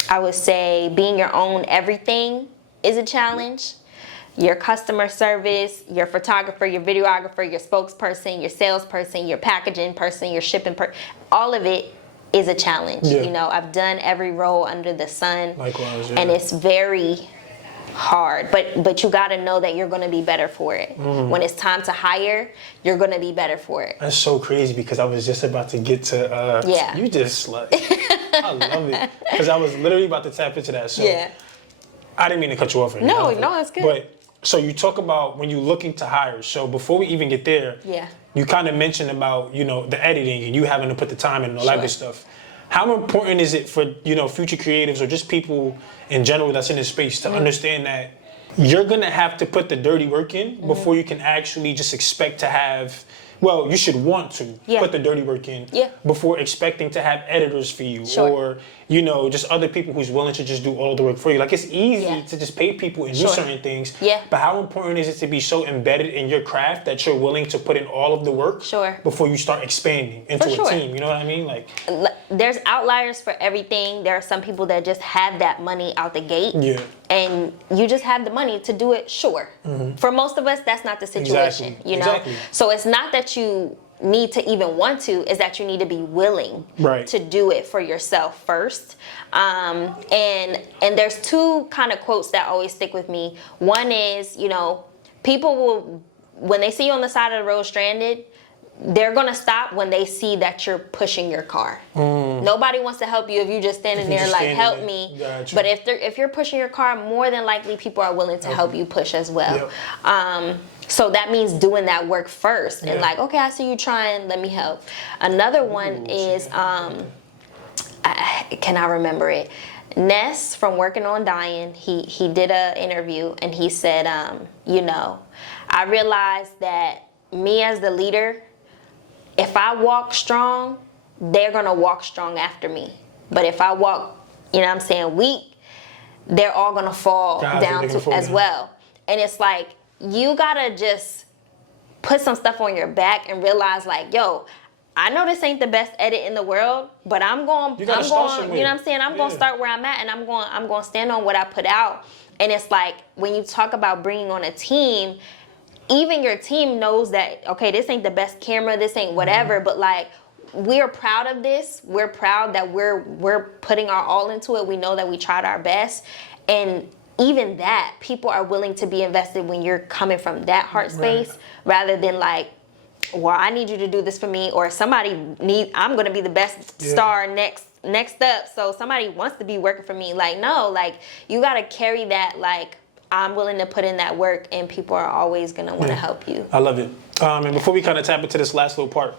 I would say being your own everything is a challenge. Your customer service, your photographer, your videographer, your spokesperson, your salesperson, your packaging person, your shipping person, all of it is a challenge. You know, I've done every role under the sun. Likewise, and it's very hard, but you got to know that you're going to be better for it. When it's time to hire, you're going to be better for it. That's so crazy because I was just about to get to you just like I love it because I was literally about to tap into that. So I didn't mean to cut you off. No, it's good. But so you talk about when you're looking to hire. So before we even get there, you kind of mentioned about, the editing and you having to put the time in and all that good stuff. How important is it for, future creatives or just people in general that's in this space to understand that you're going to have to put the dirty work in before you can actually just expect to have, well, you should want to put the dirty work in before expecting to have editors for you or, just other people who's willing to just do all the work for you. Like, it's easy to just pay people and do certain things, but how important is it to be so embedded in your craft that you're willing to put in all of the work before you start expanding into a team? You know what I mean? Like, there's outliers for everything. There are some people that just have that money out the gate. And you just have the money to do it, For most of us, that's not the situation, So it's not that you need to even want to, is that you need to be willing to do it for yourself first. And there's two kind of quotes that always stick with me. One is, people will, when they see you on the side of the road stranded, they're going to stop when they see that you're pushing your car. Nobody wants to help you if you're just standing there like, help me. Gotcha. But if you're pushing your car, more than likely people are willing to help you push as well. So that means doing that work first and like, okay, I see you trying, let me help. Another one is, can I remember it? Ness from Working on Dying, he did an interview and he said, I realized that me as the leader, if I walk strong, they're going to walk strong after me. But if I walk, weak, they're all going to fall down as well. And it's like, you got to just put some stuff on your back and realize like, yo, I know this ain't the best edit in the world, but I'm going, I'm going to start where I'm at and I'm going to stand on what I put out. And it's like, when you talk about bringing on a team, even your team knows that, okay, this ain't the best camera, this ain't whatever, but like, we're proud of this. We're proud that we're putting our all into it. We know that we tried our best. And even that, people are willing to be invested when you're coming from that heart space rather than like, well, I need you to do this for me, or I'm going to be the best star next up. So somebody wants to be working for me. Like, no, like you got to carry that, like, I'm willing to put in that work and people are always going to want to help you. I love it. And before we kind of tap into this last little part,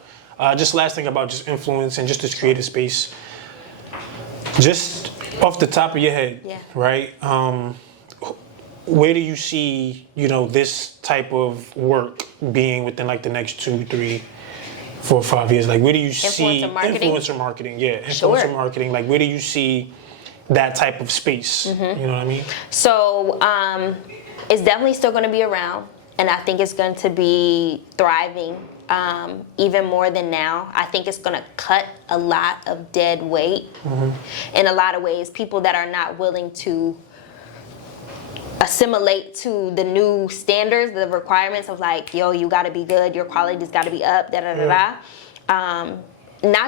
just last thing about just influence and just this creative space, just off the top of your head, right? Where do you see, this type of work being within like the next 2, 3, 4, 5 years? Like, where do you see influencer marketing? Yeah, influencer marketing. Like, where do you see that type of space? You know what I mean? So it's definitely still going to be around, and I think it's going to be thriving even more than now. I think it's going to cut a lot of dead weight in a lot of ways. People that are not willing to assimilate to the new standards, the requirements of like, yo, you got to be good, your quality's got to be up, Not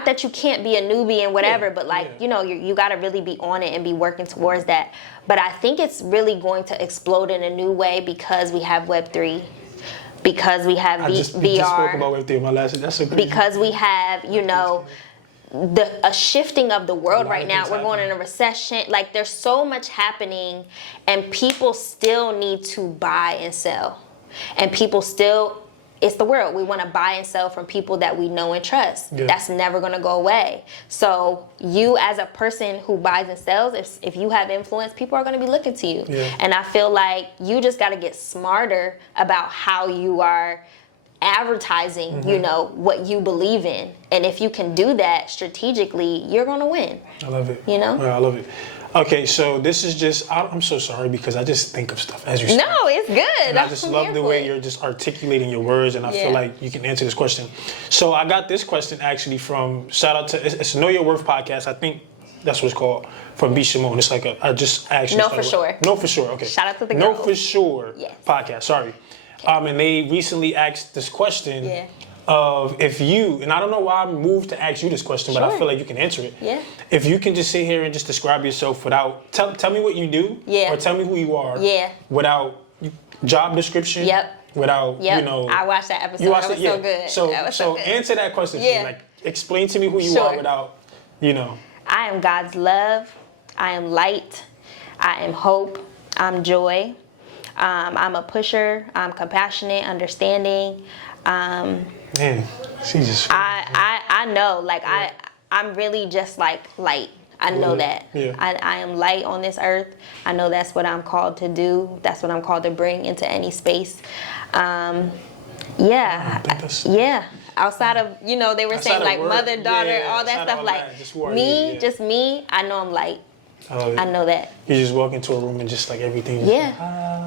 that you can't be a newbie and whatever, but like, you got to really be on it and be working towards that. But I think it's really going to explode in a new way because we have Web3, because we have VR. Just spoke about Web3 in my last. That's so crazy. Because we have, a shifting of the world right now. We're going in a recession. Like, there's so much happening, and people still need to buy and sell. And people still, it's the world. We want to buy and sell from people that we know and trust. Yeah. That's never going to go away. So you as a person who buys and sells, if you have influence, people are going to be looking to you. Yeah. And I feel like you just got to get smarter about how you are advertising, what you believe in. And if you can do that strategically, you're going to win. I love it. Yeah, I love it. Okay, so this is just, I'm so sorry because I just think of stuff as you say. No, it's good. And I just love the way you're just articulating your words, and I feel like you can answer this question. So I got this question actually from, shout out to, it's Know Your Worth Podcast, I think that's what it's called, from B. Shimon. It's like I just actually Know For Sure. Know For Sure, okay. Shout out to the Know girls. For Sure podcast, sorry. Okay. And they recently asked this question of if you, and I don't know why I moved to ask you this question, but I feel like you can answer it. Yeah. If you can just sit here and just describe yourself without, tell me what you do, or tell me who you are, without job description, without, I watched that episode, that was so good. So answer that question for me. Like, explain to me who you are without, I am God's love, I am light, I am hope, I'm joy. I'm a pusher. I'm compassionate, understanding. Man, she just. I know, like I'm really just like light. I know that. Yeah. I am light on this earth. I know that's what I'm called to do. That's what I'm called to bring into any space. Yeah. Outside of, they were saying like mother, daughter, all that stuff. Like just me, I know I'm light. I love it. I know that. You just walk into a room and just like everything.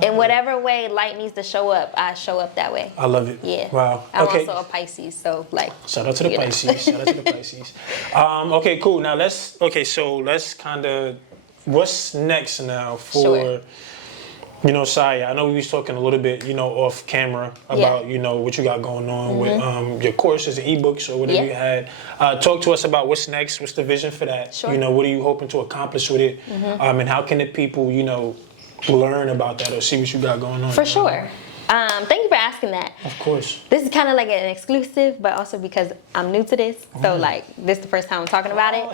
In whatever way light needs to show up, I show up that way. I love it. Yeah. Wow. I'm Okay. also a Pisces, so like. Shout out to the Pisces. Shout out to the Pisces. Okay, cool. Now let's kind of, what's next now for, Saya? I know we was talking a little bit, off camera about, what you got going on with your courses and ebooks or whatever you had. Talk to us about what's next. What's the vision for that? Sure. What are you hoping to accomplish with it? And how can the people, learn about that or see what you got going on? For sure. Thank you for asking that. Of course. This is kind of like an exclusive, but also because I'm new to this. So like, this is the first time I'm talking about it.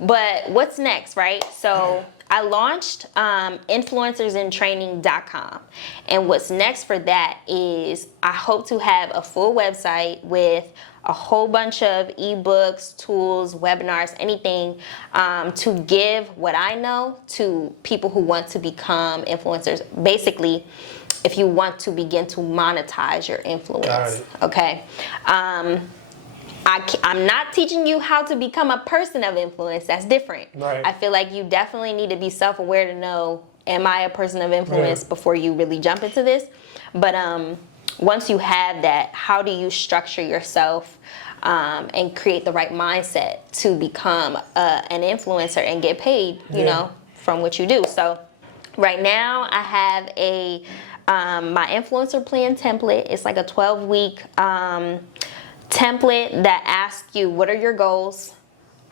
But what's next, right? So I launched influencersintraining.com. And what's next for that is I hope to have a full website with a whole bunch of ebooks, tools, webinars, anything to give what I know to people who want to become influencers. Basically, if you want to begin to monetize your influence, okay? I'm not teaching you how to become a person of influence. That's different. Right. I feel like you definitely need to be self-aware to know, am I a person of influence before you really jump into this? But once you have that, how do you structure yourself and create the right mindset to become an influencer and get paid, you know, from what you do? So right now I have my influencer plan template. It's like a 12-week template that asks you, what are your goals?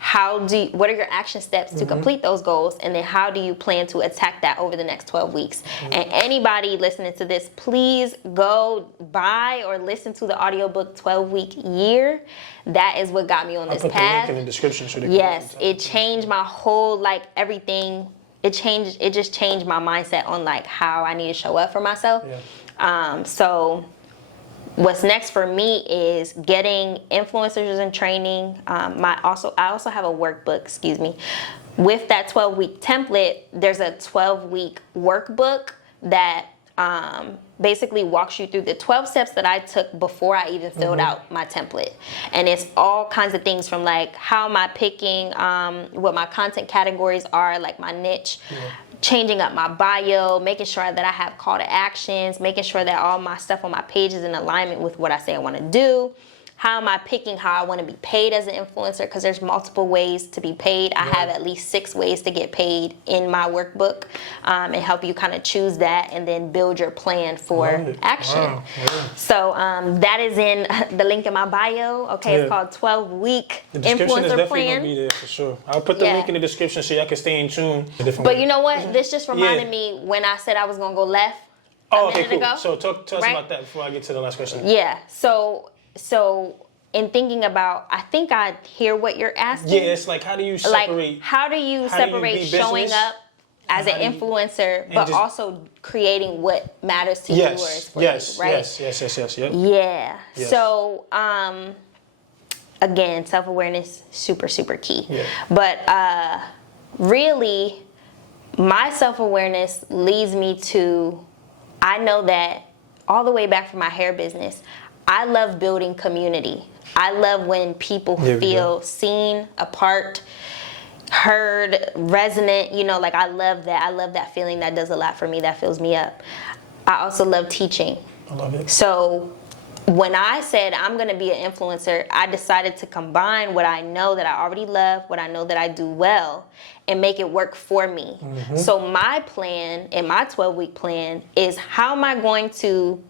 What are your action steps to complete those goals? And then how do you plan to attack that over the next 12 weeks? And anybody listening to this, please go buy or listen to the audiobook 12-Week Year. That is what got me on this path. I'll put the link in the description so they can Yes, it changed my whole, like, everything. It just changed my mindset on like how I need to show up for myself. So what's next for me is getting influencers in training. I also have a workbook, with that 12-week template. There's a 12-week workbook that basically walks you through the 12 steps that I took before I even filled out my template. And it's all kinds of things from like how am I picking, what my content categories are, like my niche, changing up my bio, making sure that I have call to actions, making sure that all my stuff on my page is in alignment with what I say I want to do. How am I picking how I want to be paid as an influencer? Because there's multiple ways to be paid. I have at least 6 ways to get paid in my workbook, and help you kind of choose that and then build your plan for action. Wow. So that is in the link in my bio. Okay, it's called 12-Week The description is Influencer definitely Plan. going to be there for sure. I'll put the link in the description so y'all can stay in tune. But you know what? This just reminded me when I said I was going to go left a minute ago. So talk to us about that before I get to the last question. Yeah, so in thinking about, I think I hear what you're asking. Yeah, it's like how do you separate? Like, how do you separate showing up as an influencer, but also creating what matters to yours for you, right? Yes. Yeah. So, again, self-awareness, super, super key. Yeah. But really, my self-awareness leads me to, I know that all the way back from my hair business, I love building community. I love when people feel seen, a part, heard, resonant, like I love that. I love that feeling. That does a lot for me. That fills me up. I also love teaching. I love it. So when I said I'm going to be an influencer, I decided to combine what I know that I already love, what I know that I do well, and make it work for me. So my plan, and my 12-week plan, is how am I going to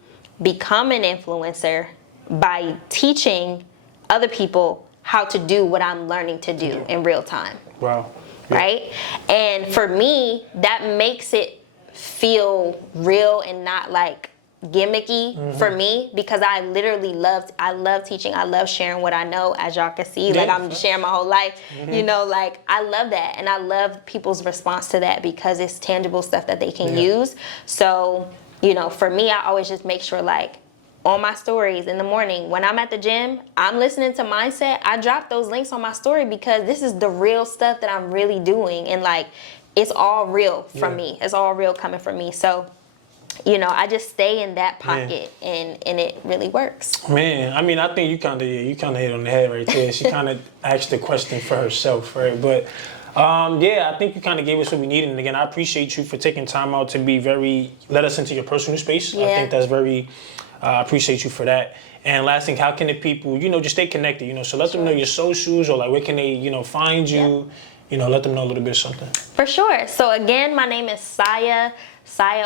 become an influencer by teaching other people how to do what I'm learning to do in real time. Wow. Right? And for me, that makes it feel real and not like gimmicky for me because I literally love teaching. I love sharing what I know, as y'all can see. Like, I'm sharing my whole life. You know, like, I love that. And I love people's response to that because it's tangible stuff that they can use. So, you know, for me, I always just make sure, like, on my stories in the morning, when I'm at the gym, I'm listening to Mindset. I drop those links on my story because this is the real stuff that I'm really doing. And, like, it's all real from me. It's all real coming from me. So, you know, I just stay in that pocket, and it really works. Man, I mean, I think you kind of hit on the head right there. She kind of asked the question for herself, right? But I think you kind of gave us what we needed. And again, I appreciate you for taking time out to let us into your personal space. I think that's I appreciate you for that. And last thing, how can the people, you know, just stay connected, you know, so let them know your socials, or like where can they, you know, find you, you know, let them know a little bit of something. For sure. So again, my name is Saya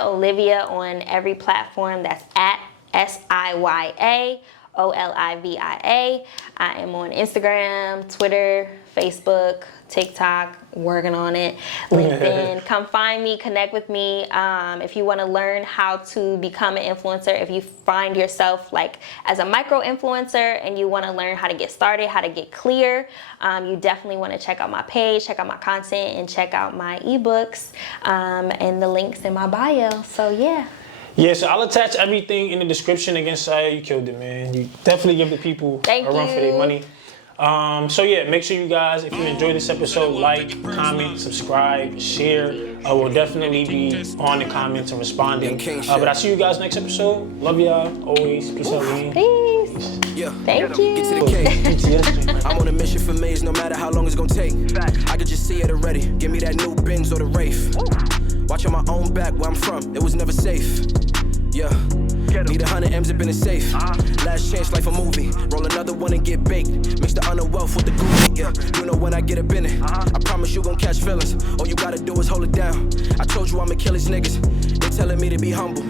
Olivia on every platform. That's at SIYA OLIVIA. I am on Instagram, Twitter, Facebook, TikTok, working on it, LinkedIn. Come find me, connect with me. If you want to learn how to become an influencer, if you find yourself like as a micro influencer and you want to learn how to get started, how to get clear, you definitely want to check out my page, check out my content, and check out my ebooks and the links in my bio. So yeah. Yeah, so I'll attach everything in the description. Again, Saya, you killed it, man. You definitely give the people a run for their money. So yeah, make sure you guys, if you enjoyed this episode, like, comment, subscribe, share. We'll definitely be on the comments and responding. But I'll see you guys next episode. Love y'all, always. Peace out, man. Peace. Yeah. Thank you. Get to the cake. I'm on a mission for maze, no matter how long it's gonna take. I could just see it already. Give me that new Benz or the Wraith. Watch on my own back where I'm from, it was never safe. Yeah. Need 100 M's up in the safe. Last chance, life a movie. Roll another one and get baked. Mix the underwealth with the Gucci. Yeah. You know when I get up in it, I promise you gon' catch feelings. All you gotta do is hold it down. I told you I'ma kill these niggas. They telling me to be humble.